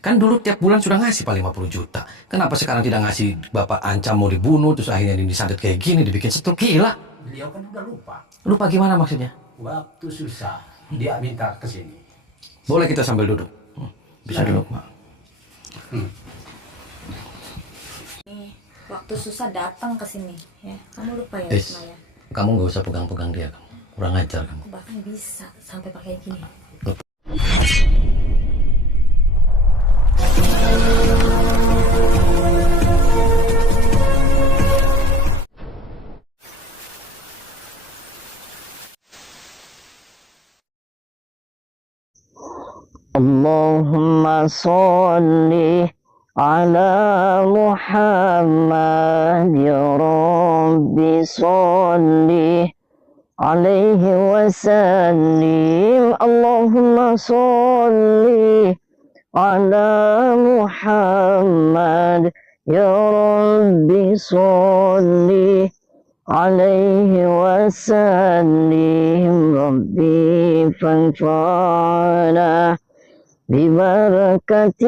Kan dulu tiap bulan sudah ngasih Pak 50 juta. Kenapa sekarang tidak ngasih? Bapak ancam mau dibunuh, terus akhirnya disantet kayak gini, dibikin stroke. Gila. Beliau kan udah lupa. Lupa gimana maksudnya? Waktu susah, dia minta ke sini. Boleh kita sambil duduk? Bisa duduk, Mak. Waktu susah datang ke sini, ya. Kamu lupa ya, Is, Maya? kamu nggak usah pegang-pegang dia, kamu. Kurang ajar kamu. Aku bahkan bisa sampai pakai gini. Allahumma sholli ala Muhammad ya Rabbi sholli alaihi wasallim. Allahumma sholli ala Muhammad ya Rabbi sholli alaihi wasallim. Rabbi fanfa'na ببركتهم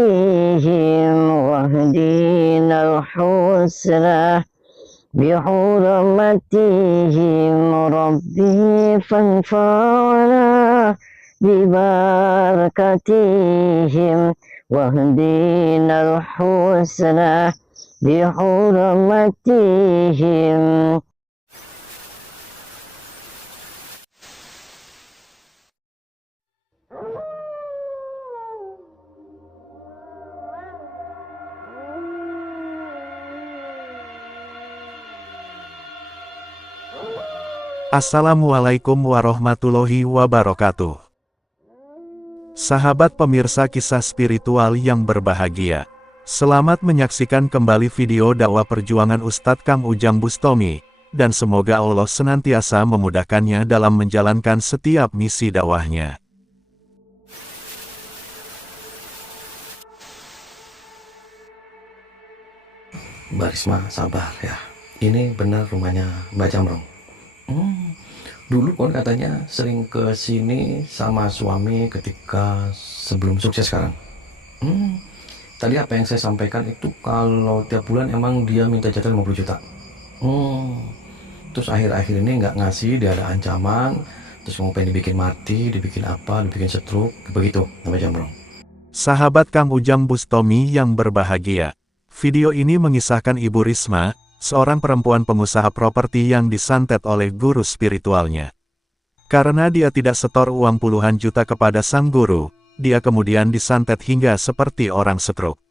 واهدنا الحسنى بحرمتهم ربي فانفعنا ببركتهم واهدنا الحسنى بحرمتهم. Assalamualaikum warahmatullahi wabarakatuh. Sahabat pemirsa kisah spiritual yang berbahagia, selamat menyaksikan kembali video dakwah perjuangan Ustadz Kang Ujang Bustami, dan semoga Allah senantiasa memudahkannya dalam menjalankan setiap misi dakwahnya. Mbak Risma, sabar ya. Ini benar rumahnya Mbak Jamrong. Dulu kan katanya sering ke sini sama suami ketika sebelum sukses sekarang. Tadi apa yang saya sampaikan itu kalau tiap bulan emang dia minta jatah 50 juta. Terus akhir-akhir ini nggak ngasih, dia ada ancaman. Terus mau pengen dibikin mati, dibikin apa, dibikin stroke, begitu Mbak Jamrong. Sahabat Kang Ujang Bustami yang berbahagia, video ini mengisahkan Ibu Risma, seorang perempuan pengusaha properti yang disantet oleh guru spiritualnya. Karena dia tidak setor uang puluhan juta kepada sang guru, dia kemudian disantet hingga seperti orang stroke.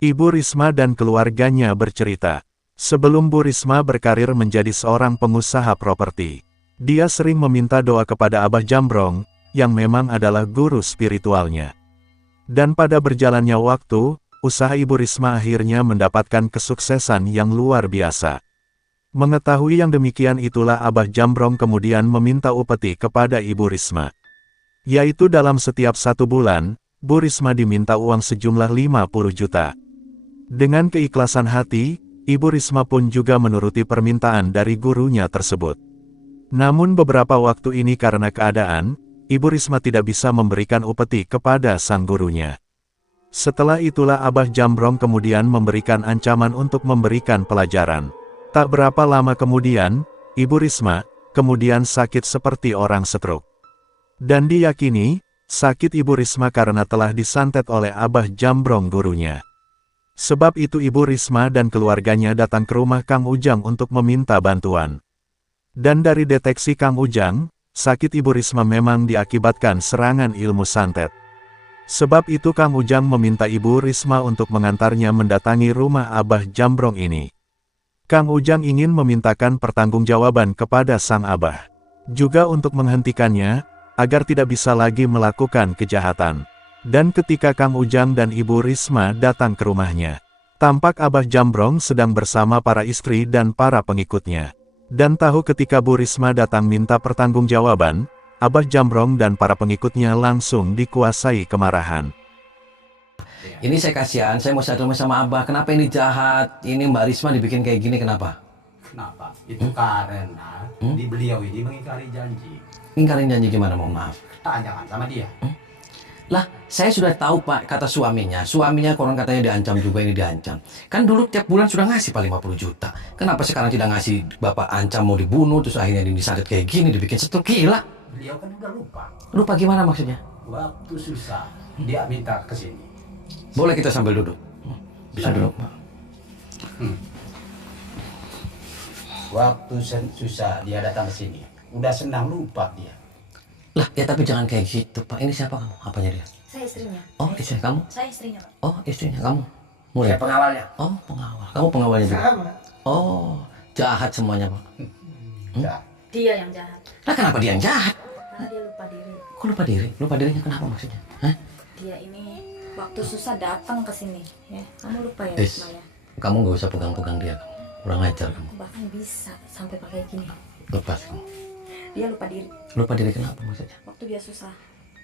Ibu Risma dan keluarganya bercerita, sebelum Bu Risma berkarir menjadi seorang pengusaha properti, dia sering meminta doa kepada Abah Jambrong, yang memang adalah guru spiritualnya. Dan pada berjalannya waktu, usaha Ibu Risma akhirnya mendapatkan kesuksesan yang luar biasa. Mengetahui yang demikian itulah Abah Jambrong kemudian meminta upeti kepada Ibu Risma. Yaitu dalam setiap 1 bulan, Bu Risma diminta uang sejumlah 50 juta. Dengan keikhlasan hati, Ibu Risma pun juga menuruti permintaan dari gurunya tersebut. Namun beberapa waktu ini karena keadaan, Ibu Risma tidak bisa memberikan upeti kepada sang gurunya. Setelah itulah Abah Jambrong kemudian memberikan ancaman untuk memberikan pelajaran. Tak berapa lama kemudian, Ibu Risma kemudian sakit seperti orang stroke. Dan diyakini, sakit Ibu Risma karena telah disantet oleh Abah Jambrong gurunya. Sebab itu Ibu Risma dan keluarganya datang ke rumah Kang Ujang untuk meminta bantuan. Dan dari deteksi Kang Ujang, sakit Ibu Risma memang diakibatkan serangan ilmu santet. Sebab itu Kang Ujang meminta Ibu Risma untuk mengantarnya mendatangi rumah Abah Jambrong ini. Kang Ujang ingin memintakan pertanggungjawaban kepada sang Abah. Juga untuk menghentikannya, agar tidak bisa lagi melakukan kejahatan. Dan ketika Kang Ujang dan Ibu Risma datang ke rumahnya, tampak Abah Jambrong sedang bersama para istri dan para pengikutnya. Dan tahu ketika Bu Risma datang minta pertanggungjawaban, Abah Jambrong dan para pengikutnya langsung dikuasai kemarahan. Ini saya kasihan, saya mau settlement sama Abah. Kenapa ini jahat? Ini Mbak Risma dibikin kayak gini, kenapa? Kenapa? Itu karena di beliau ini mengingkari janji. Ingkarin janji gimana, mohon maaf? Tanyakan sama dia. Lah, saya sudah tahu Pak, kata suaminya. Suaminya konon katanya diancam juga, ini diancam. Kan dulu tiap bulan sudah ngasih Pak 50 juta. Kenapa sekarang tidak ngasih? Bapak ancam mau dibunuh, terus akhirnya disantet kayak gini, dibikin stroke, gila. Beliau kan udah lupa. Lupa gimana maksudnya? Waktu susah dia minta ke sini. Boleh kita sambil duduk? Bisa duduk Pak. Waktu susah dia datang ke sini. Udah senang lupa dia. Lah, ya tapi jangan kayak gitu Pak. Ini siapa kamu? Apanya dia? Saya istrinya. Oh, istri kamu? Saya istrinya, Pak. Oh, istrinya kamu. Mulai. Saya pengawalnya. Oh, pengawal. Kamu pengawalnya juga? Sama. Oh, jahat semuanya Pak. Ya. Dia yang jahat. Lah kenapa dia yang jahat? Karena dia lupa diri. Kok lupa diri? Lupa dirinya kenapa maksudnya? Hah? Dia ini waktu susah datang ke sini, ya. Kamu lupa ya, Is, Maya? kamu nggak usah pegang-pegang dia. Kurang ajar kamu. Bahkan bisa sampai pakai gini. Lepas kamu. Dia lupa diri. Lupa diri kenapa maksudnya? Waktu dia susah.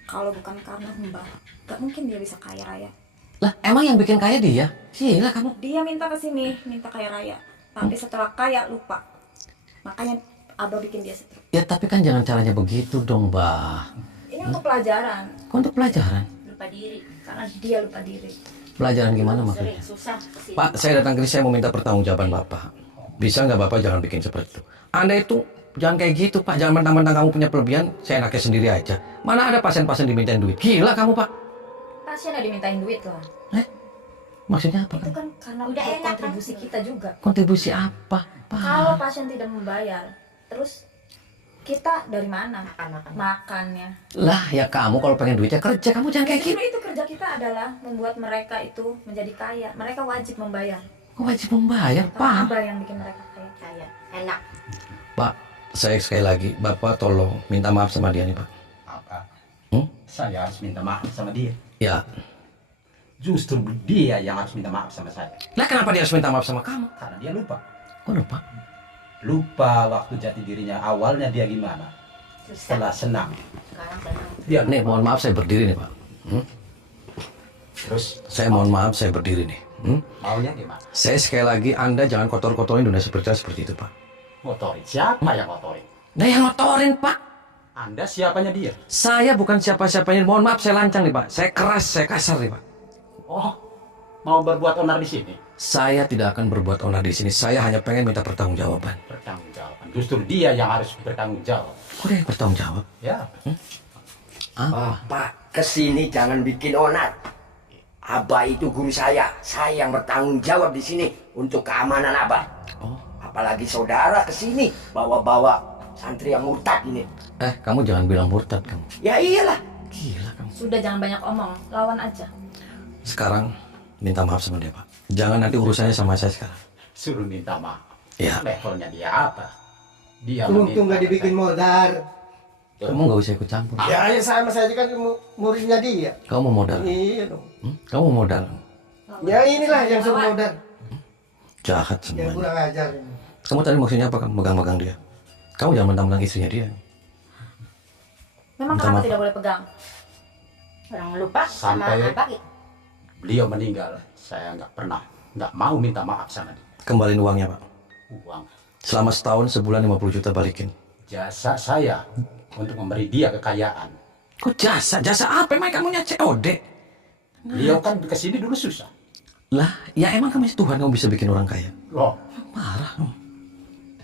Kalau bukan karena Mbah, gak mungkin dia bisa kaya raya. Lah, emang yang bikin kaya dia? Gila kamu. Dia minta ke sini, minta kaya raya. Tapi setelah kaya lupa. Makanya Abah bikin dia stroke. Ya tapi kan jangan caranya begitu dong, Mbah. Ini untuk pelajaran. Kok untuk pelajaran? Lupa diri. Karena dia lupa diri. Pelajaran gimana maksudnya? Susah kesini. Pak, saya datang ke sini, saya mau minta pertanggungjawaban Bapak. Bisa nggak Bapak jangan bikin seperti itu? Anda itu jangan kayak gitu, Pak. Jangan mentang-mentang kamu punya kelebihan, saya enaknya sendiri aja. Mana ada pasien-pasien dimintain duit? Gila kamu, Pak. Pasien ada dimintain duit lah. Maksudnya apa Itu kan? kan karena udah kontribusi kita juga. Kontribusi apa, Pak? Kalau pasien tidak membayar, terus kita dari mana makannya? Lah, ya kamu kalau pengen duitnya kerja, kamu jangan kayak gitu. Justru itu kerja kita adalah membuat mereka itu menjadi kaya. Mereka wajib membayar. Kok wajib membayar, Karena Pak? Abah yang bikin mereka kaya. Enak. Pak, saya sekali lagi, Bapak tolong minta maaf sama dia nih, Pak. Apa? Hmm? Saya harus minta maaf sama dia. Ya. Justru dia yang harus minta maaf sama saya. Lah kenapa dia harus minta maaf sama kamu? Karena dia lupa. Kok lupa? Lupa waktu jati dirinya awalnya dia gimana. Setelah senang. Sekarang senang. Dia Nih, mohon maaf saya berdiri nih, Pak. Terus Saya mohon maaf saya berdiri nih. maunya gimana? Saya sekali lagi, Anda jangan kotor-kotorin dunia spiritual seperti itu, Pak. Ngotorin. Siapa yang ngotorin? Nah, yang ngotorin, Pak. Anda siapanya dia? Saya bukan siapa-siapanya. Mohon maaf saya lancang nih, Pak. Saya keras, saya kasar nih, Pak. Oh, mau berbuat onar di sini? Saya tidak akan berbuat onar di sini. Saya hanya pengen minta pertanggungjawaban. Pertanggungjawaban. Justru dia yang harus bertanggung jawab. Kok dia yang bertanggung jawab? Ya. Bapak kesini jangan bikin onar. Abah itu guru saya yang bertanggung jawab di sini untuk keamanan Abah. Oh. Apalagi saudara kesini bawa-bawa santri yang murtad ini. Kamu jangan bilang murtad kamu. Ya iyalah. Gila kamu. Sudah jangan banyak omong, lawan aja. Sekarang minta maaf sama dia, Pak. Jangan nanti urusannya sama saya sekarang. Suruh minta maaf. Ya. Levelnya dia apa? Dia Untung nggak dibikin modar. Kamu nggak usah ikut campur. Ya sama saja kan muridnya dia. Kamu mau modal? Iya dong. Kamu mau modal? Ya inilah yang suruh modar. Jahat Yang semuanya. kurang ajar ini. Kamu tadi maksudnya apa? Kamu megang-megang dia. Kamu jangan mentang-mentang istrinya dia. Memang Minta kenapa maaf. tidak boleh pegang? Orang lupa Sampai sama Abah gitu. beliau meninggal, saya nggak mau minta maaf sama dia. Kembaliin uangnya, Pak. Uang Selama setahun, sebulan 50 juta balikin. jasa saya untuk memberi dia kekayaan. Kok jasa? Jasa apa? Emang kamu COD? Beliau kan kesini dulu susah. Lah, ya emang kamu Tuhan kamu bisa bikin orang kaya? Loh, Marah kamu.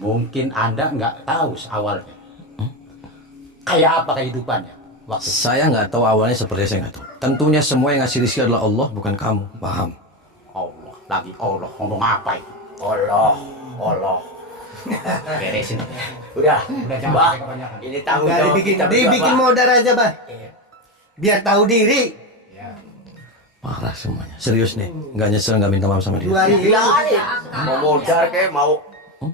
mungkin Anda nggak tahu awalnya. Kayak apa kehidupannya waktu itu? Saya nggak tahu awalnya seperti saya nggak tahu. Tentunya semua yang ngasih rezeki adalah Allah, bukan kamu. Paham? Allah, lagi Allah, ngomong apa itu? Allah. Beresin. Udah, jangan Mbah. pakai kebanyakan. Ini tanggung Nggak jawab dibikin, kita berdua, dibikin Pak. modar aja, Bah. Biar tahu diri. Marah semuanya. Serius nih, nggak nyesel nggak minta maaf sama dia. 2 hari ini. Ya, mau modar kek, mau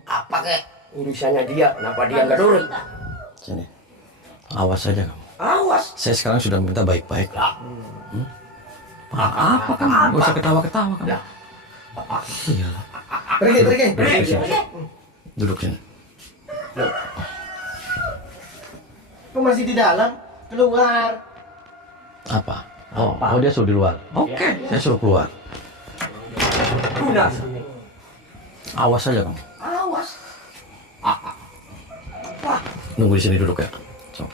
apa kek? Urusannya dia, kenapa dia nggak nurut? Sini. Awas saja kamu. Awas. Saya sekarang sudah minta baik-baik. Lah, Apa kamu? Gak usah ketawa-ketawa kamu. Lah. Gila. Pergi. Duduk sini. Duduk sini. Kok masih di dalam? Keluar. Apa? Oh, dia suruh di luar. Oke, saya suruh keluar. lunas. Awas saja kamu. Awas. Nunggu di sini duduk ya. So.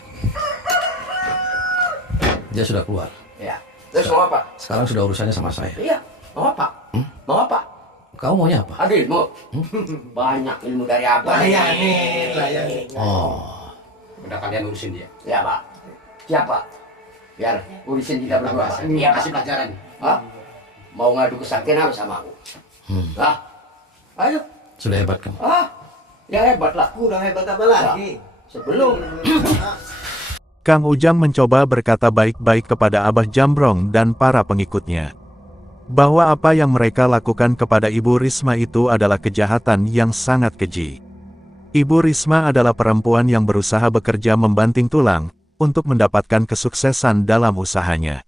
Dia sudah keluar. Ya. Terus mau apa? Sekarang sudah urusannya sama saya. Iya, mau apa? Mau apa? Kamu maunya apa? Ada ilmu. Banyak ilmu dari abah. Layanin. Oh, Udah kalian urusin dia. Ya, Pak. Siapa? Biar urusin kita berdua. Iya, kasih pelajaran. Hah? Mau ngadu kesaktian apa sama aku? Hah? Ayo. sudah hebat kamu. Ya hebat lah. Kurang hebat apa lagi? Sebelum. Kang Ujang mencoba berkata baik-baik kepada Abah Jambrong dan para pengikutnya. Bahwa apa yang mereka lakukan kepada Ibu Risma itu adalah kejahatan yang sangat keji. Ibu Risma adalah perempuan yang berusaha bekerja membanting tulang, untuk mendapatkan kesuksesan dalam usahanya.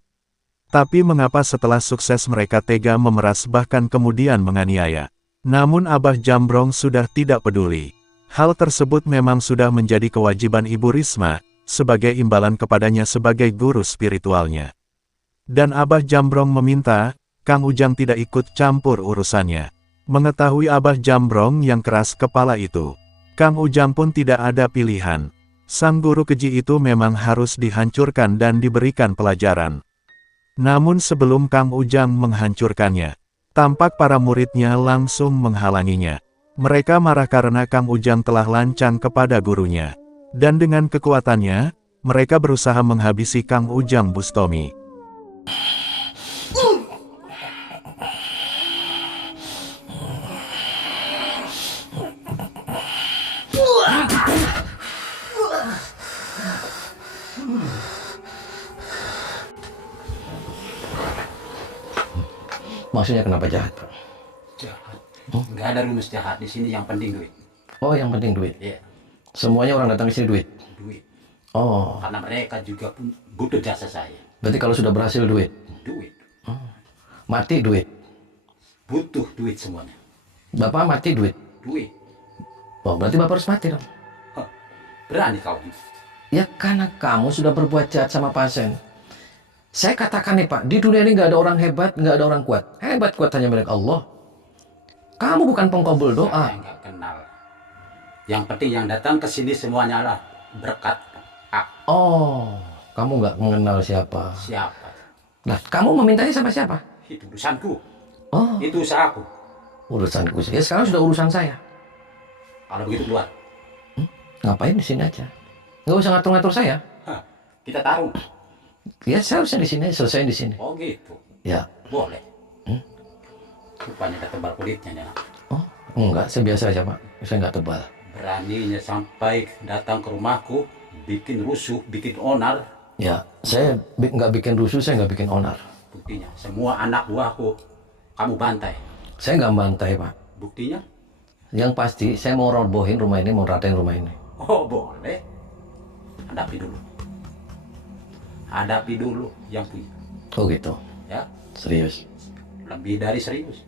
Tapi mengapa setelah sukses mereka tega memeras bahkan kemudian menganiaya? Namun Abah Jambrong sudah tidak peduli. Hal tersebut memang sudah menjadi kewajiban Ibu Risma, sebagai imbalan kepadanya sebagai guru spiritualnya. Dan Abah Jambrong meminta, Kang Ujang tidak ikut campur urusannya. Mengetahui Abah Jambrong yang keras kepala itu, Kang Ujang pun tidak ada pilihan. Sang guru keji itu memang harus dihancurkan dan diberikan pelajaran. Namun sebelum Kang Ujang menghancurkannya, tampak para muridnya langsung menghalanginya. Mereka marah karena Kang Ujang telah lancang kepada gurunya. Dan dengan kekuatannya, mereka berusaha menghabisi Kang Ujang Bustomi. Maksudnya kenapa jahat, Pak? Jahat. Nggak ada rumus jahat di sini, yang penting duit. Oh, yang penting duit. Iya, Semuanya orang datang ke sini duit. duit. Oh, Karena mereka juga pun butuh jasa saya. berarti kalau sudah berhasil duit. Duit. Mati duit. Butuh duit semuanya. Bapak mati duit. Duit. Oh, berarti Bapak harus mati dong. Hah, berani kau. Ya karena kamu sudah berbuat jahat sama pasien. Saya katakan nih Pak, di dunia ini nggak ada orang hebat, nggak ada orang kuat. Hebat kuat hanya milik Allah. Kamu bukan pengkabul doa. Saya nggak kenal. Yang penting yang datang ke sini semuanya lah berkat. Oh, kamu nggak mengenal siapa. Siapa? Nah, kamu memintanya sama siapa? Itu urusanku. Oh, Itu usahaku. urusanku. Ya sekarang sudah urusan saya. Kalau begitu keluar. Ngapain di sini aja? Nggak usah ngatur-ngatur saya. Hah, kita taruh. Ya saya harusnya di sini, selesai di sini. Oh gitu. Ya. Boleh. Rupanya udah tebal kulitnya nih. Oh, enggak, saya biasa aja Pak. Saya nggak tebal. Beraninya sampai datang ke rumahku, bikin rusuh, bikin onar. Ya, saya nggak bikin rusuh, saya nggak bikin onar. Buktinya, semua anak buahku kamu bantai. Saya nggak bantai Pak. Buktinya? Yang pasti saya mau robohin rumah ini, mau ratain rumah ini. Oh boleh. Hadapi dulu. Hadapi dulu yang punya. Oh gitu. Ya, Serius. lebih dari serius.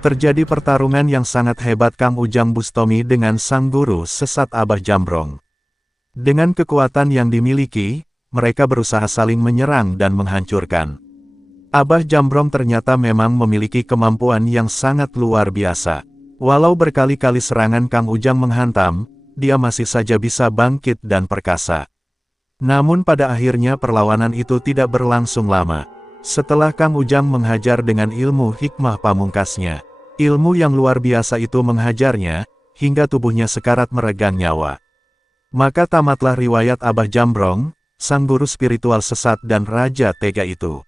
Terjadi pertarungan yang sangat hebat Kang Ujang Bustomi dengan sang guru sesat Abah Jambrong. Dengan kekuatan yang dimiliki, mereka berusaha saling menyerang dan menghancurkan. Abah Jambrong ternyata memang memiliki kemampuan yang sangat luar biasa. Walau berkali-kali serangan Kang Ujang menghantam, dia masih saja bisa bangkit dan perkasa. Namun pada akhirnya perlawanan itu tidak berlangsung lama. Setelah Kang Ujang menghajar dengan ilmu hikmah pamungkasnya, ilmu yang luar biasa itu menghajarnya, hingga tubuhnya sekarat meregang nyawa. Maka tamatlah riwayat Abah Jambrong, sang guru spiritual sesat dan raja tega itu.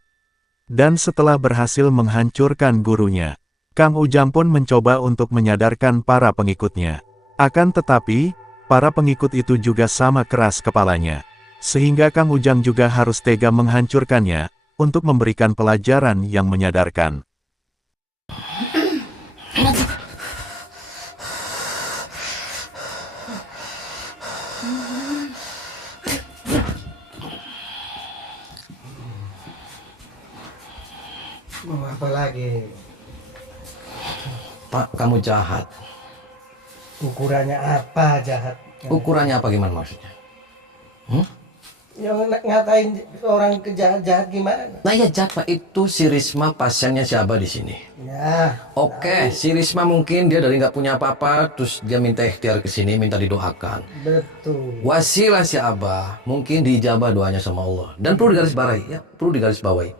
Dan setelah berhasil menghancurkan gurunya, Kang Ujang pun mencoba untuk menyadarkan para pengikutnya. Akan tetapi, para pengikut itu juga sama keras kepalanya. Sehingga Kang Ujang juga harus tega menghancurkannya, untuk memberikan pelajaran yang menyadarkan. Mau apa lagi? Pak, kamu jahat. Ukurannya apa jahat? Ukurannya apa gimana maksudnya? Yang ngatain orang kejahat-jahat gimana? Nah ya jahat Pak, itu si Risma pasiennya si Abah di sini. Ya. Oke, si Risma mungkin dia dari nggak punya apa-apa, terus dia minta ikhtiar ke sini, minta didoakan. Betul. Wasilah si Abah, mungkin diijabah doanya sama Allah. Dan perlu digarisbawahi, ya, perlu digarisbawahi.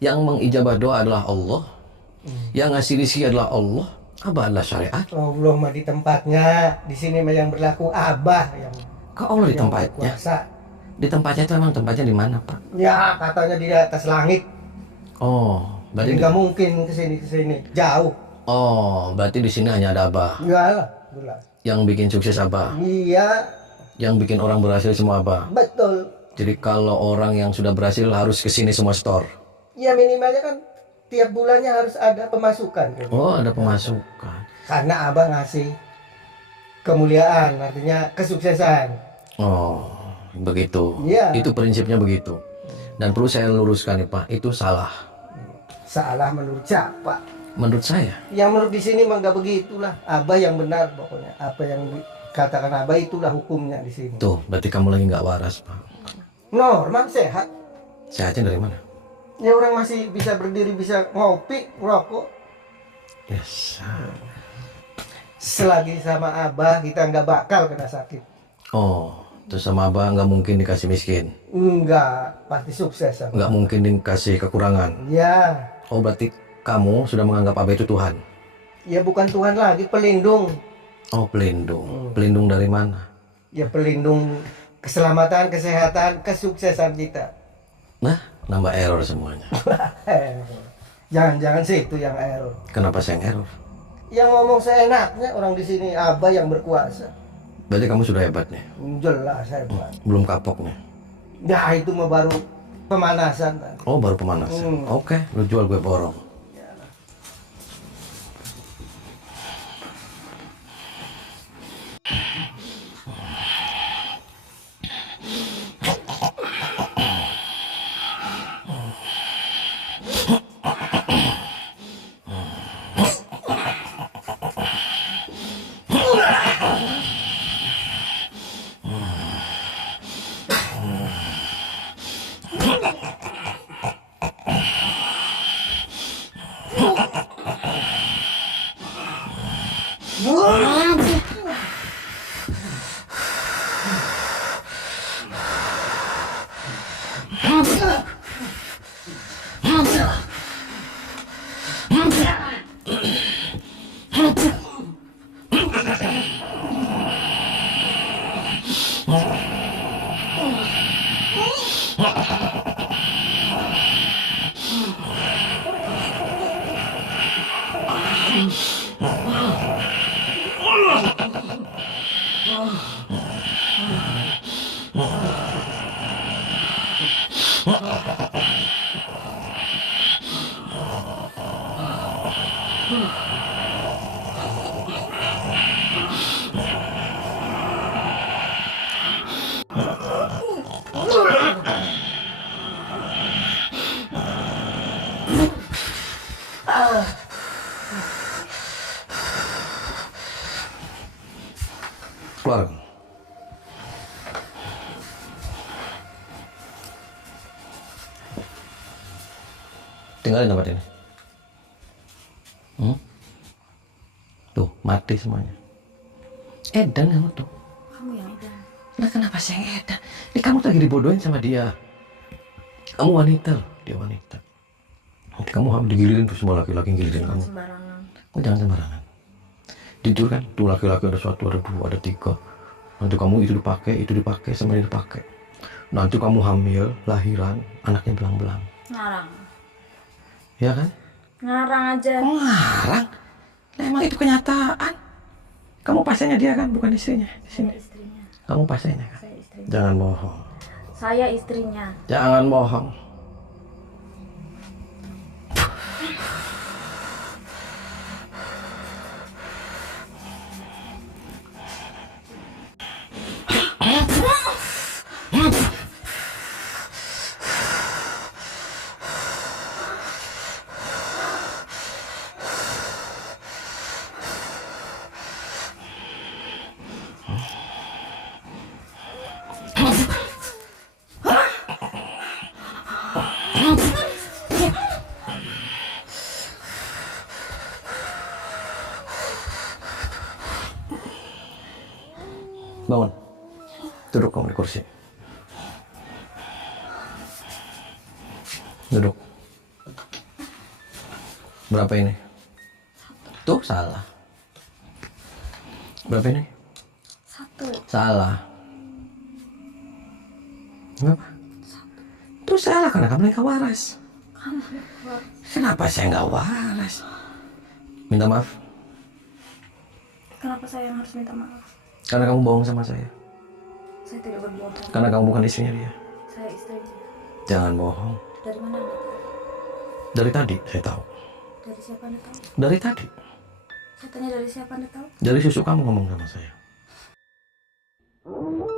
Yang mengijabah doa adalah Allah, yang ngasih rizki adalah Allah, Abah adalah syariat. Allah mah di tempatnya, di sini mah yang berlaku Abah yang. Kok Allah di yang tempatnya? berkuasa. Di tempatnya itu emang tempatnya di mana Pak? Ya katanya di atas langit. Oh, berarti Jadi nggak mungkin kesini jauh. Oh, berarti di sini hanya ada Abah. Enggak lah, jelas. Yang bikin sukses Abah, Iya, yang bikin orang berhasil semua Abah. betul. Jadi kalau orang yang sudah berhasil harus ke sini semua store. Ya minimalnya kan tiap bulannya harus ada pemasukan. Kan? Oh, ada pemasukan. Karena Abah ngasih kemuliaan, artinya kesuksesan. Oh, begitu. Iya. Itu prinsipnya begitu. Dan perlu saya luruskan nih Pak, itu salah. Salah menurut siapa? Menurut saya. Yang menurut di sini mah nggak begitulah. Abah yang benar pokoknya. Apa yang dikatakan Abah itulah hukumnya di sini. Tuh, berarti kamu lagi nggak waras Pak. Normal, sehat. Sehatnya dari mana? Ya orang masih bisa berdiri, bisa ngopi, ngerokok. Yes. Selagi sama Abah kita nggak bakal kena sakit. Oh, terus sama Abah nggak mungkin dikasih miskin. Enggak, pasti sukses sama. Nggak mungkin dikasih kekurangan. Ya, Oh, berarti kamu sudah menganggap Abah itu Tuhan. ya bukan Tuhan lagi, pelindung. Oh, pelindung. Pelindung dari mana? Ya pelindung keselamatan, kesehatan, kesuksesan kita. Nah, nambah error semuanya. Jangan-jangan sih itu yang error. Kenapa saya yang error? Yang ngomong seenaknya orang di sini Abah yang berkuasa. Berarti kamu sudah hebat nih. Jelas hebat. Belum kapok nih. Ya itu mah baru pemanasan. Oh, baru pemanasan. Oke, lu jual gue borong. Keluar kamu. Tinggalin tempat ini. Tuh, mati semuanya. Edan kamu tuh. Kamu yang edan. Nah, kenapa saya yang edan? Ini kamu tuh lagi dibodohin sama dia. Kamu wanita loh, dia wanita. Nanti kamu harus digilirin tuh semua laki-laki gilirin kamu. Sembarangan. Oh, jangan sembarangan. Jujur kan, tuh laki-laki ada satu, ada dua, ada tiga. Nanti kamu itu dipakai, sama ini dipakai. Nanti kamu hamil, lahiran, anaknya belang-belang. Ngarang. Ya kan? Ngarang aja. Oh, ngarang. Nah, emang itu kenyataan. Kamu pasiennya dia kan, bukan istrinya. Di sini. Saya istrinya. Kamu pasiennya kan? Saya istrinya. Jangan bohong. Saya istrinya. Jangan bohong. Bangun. Duduk kamu di kursi. Duduk. Berapa ini? Tuh, salah. Berapa ini? 1. Salah. Berapa? Tuh salah karena kamu yang gak waras. Kenapa saya nggak waras? Minta maaf. Kenapa saya yang harus minta maaf? Karena kamu bohong sama saya. Saya tidak berbohong. Karena kamu bukan istrinya dia. Saya istrinya. Jangan bohong. Dari mana Anda tahu? Dari tadi saya tahu. Dari siapa Anda tahu? Dari tadi. Saya tanya dari siapa Anda tahu? Dari susu kamu ngomong sama saya. Wow.